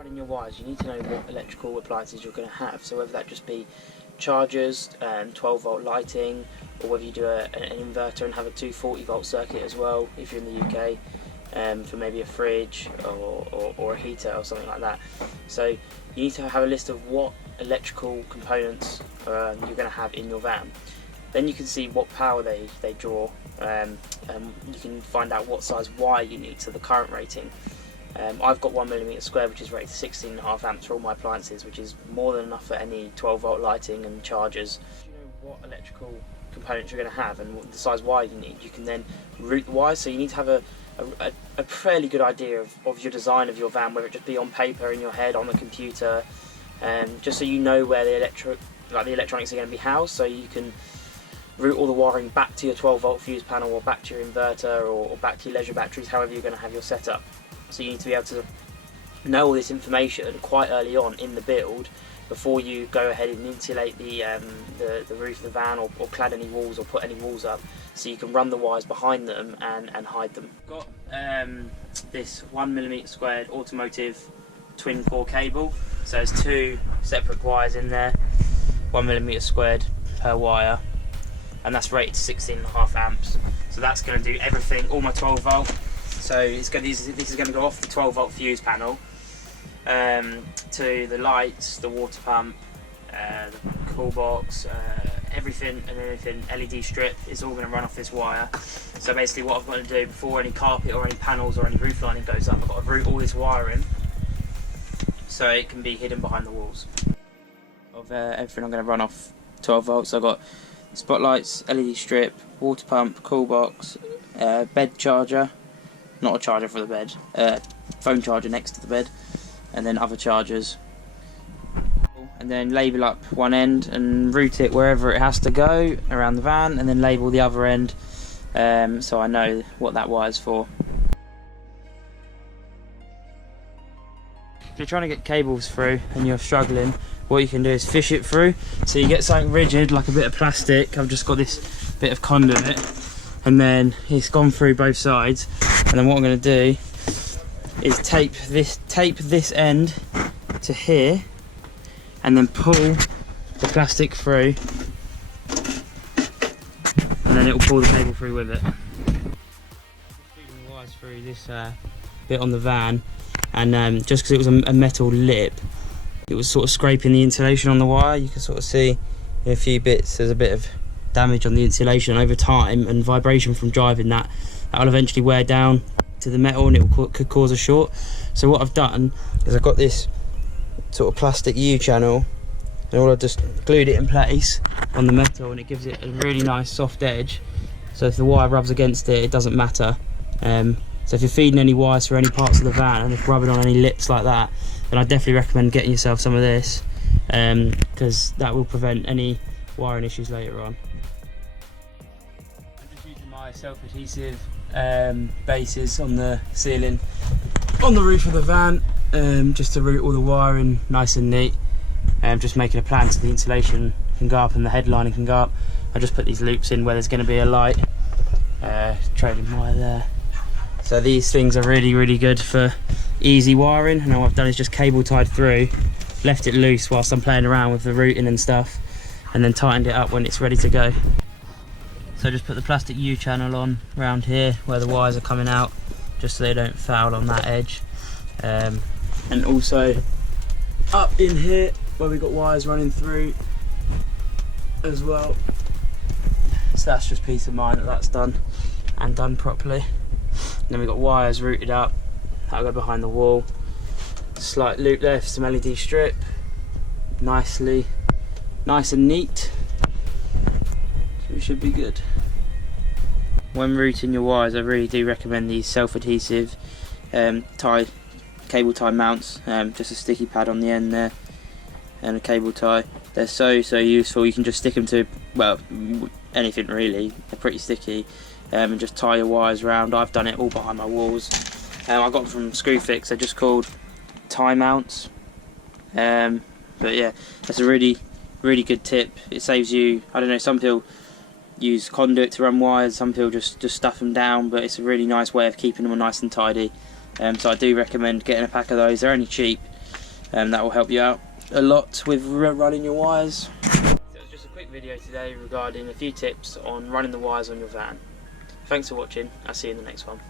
running your wires, you need to know what electrical appliances you're going to have. So whether that just be chargers, 12 volt lighting, or whether you do an inverter and have a 240 volt circuit as well, if you're in the UK, for maybe a fridge or a heater or something like that. So you need to have a list of what electrical components you're going to have in your van. Then you can see what power they draw. You can find out what size wire you need, so the current rating. I've got 1mm squared, which is rated 16.5 amps for all my appliances, which is more than enough for any 12 volt lighting and chargers. You know what electrical components you're going to have and what the size wire you need. You can then route the wires, so you need to have a fairly good idea of your design of your van, whether it just be on paper, in your head, on the computer, just so you know where the electronics are going to be housed, so you can route all the wiring back to your 12 volt fuse panel, or back to your inverter, or back to your leisure batteries, however you're going to have your setup. So you need to be able to know all this information quite early on in the build before you go ahead and insulate the roof of the van, or clad any walls or put any walls up, so you can run the wires behind them and hide them. Got this 1mm squared automotive twin core cable, so there's 2 separate wires in there, 1mm squared per wire, and that's rated to 16.5 amps. So that's going to do everything, all my 12 volt. So this is going to go off the 12 volt fuse panel to the lights, the water pump, the cool box, everything and anything, LED strip, is all going to run off this wire. So basically what I've got to do before any carpet or any panels or any roof lining goes up, I've got to route all this wiring so it can be hidden behind the walls. Of everything I'm going to run off 12 volts, I've got spotlights, LED strip, water pump, cool box, bed charger, not a charger for the bed, phone charger next to the bed, and then other chargers. And then label up one end and route it wherever it has to go around the van, and then label the other end so I know what that wire's for. If you're trying to get cables through and you're struggling, what you can do is fish it through. So you get something rigid like a bit of plastic. I've just got this bit of conduit, and then it's gone through both sides, and then what I'm going to do is tape this end to here, and then pull the plastic through, and then it will pull the cable through with it. Just feeding the wires through this bit on the van, and just because it was a metal lip, it was sort of scraping the insulation on the wire. You can sort of see in a few bits there's a bit of damage on the insulation over time, and vibration from driving that'll eventually wear down to the metal, and it could cause a short. So what I've done is I've got this sort of plastic U-channel, and all I've just glued it in place on the metal, and it gives it a really nice soft edge, so if the wire rubs against it, it doesn't matter. So if you're feeding any wires through any parts of the van and it's rubbing on any lips like that, then I definitely recommend getting yourself some of this, because that will prevent any wiring issues later on. I'm just using my self-adhesive bases on the ceiling, on the roof of the van, just to route all the wiring nice and neat. Just making a plan so the insulation can go up and the headlining can go up. I just put these loops in where there's going to be a light, trailing wire there. So these things are really good for easy wiring, and all I've done is just cable tied through, left it loose whilst I'm playing around with the routing and stuff, and then tightened it up when it's ready to go. So just put the plastic U-channel on around here where the wires are coming out, just so they don't foul on that edge, and also up in here where we've got wires running through as well. So that's just peace of mind that that's done and done properly. And then we've got wires routed up, that'll go behind the wall. Slight loop there for some LED strip, nice and neat. So it should be good. When routing your wires, I really do recommend these self-adhesive cable tie mounts. Just a sticky pad on the end there and a cable tie. They're so useful. You can just stick them to, well, anything really. They're pretty sticky, and just tie your wires around. I've done it all behind my walls. I got them from Screwfix. They're just called tie mounts. But yeah, that's a really good tip. It saves you, I don't know, some people use conduit to run wires, some people just stuff them down, but it's a really nice way of keeping them nice and tidy. So I do recommend getting a pack of those. They're only cheap, That will help you out a lot with running your wires. So it was just a quick video today regarding a few tips on running the wires on your van. Thanks for watching, I'll see you in the next one.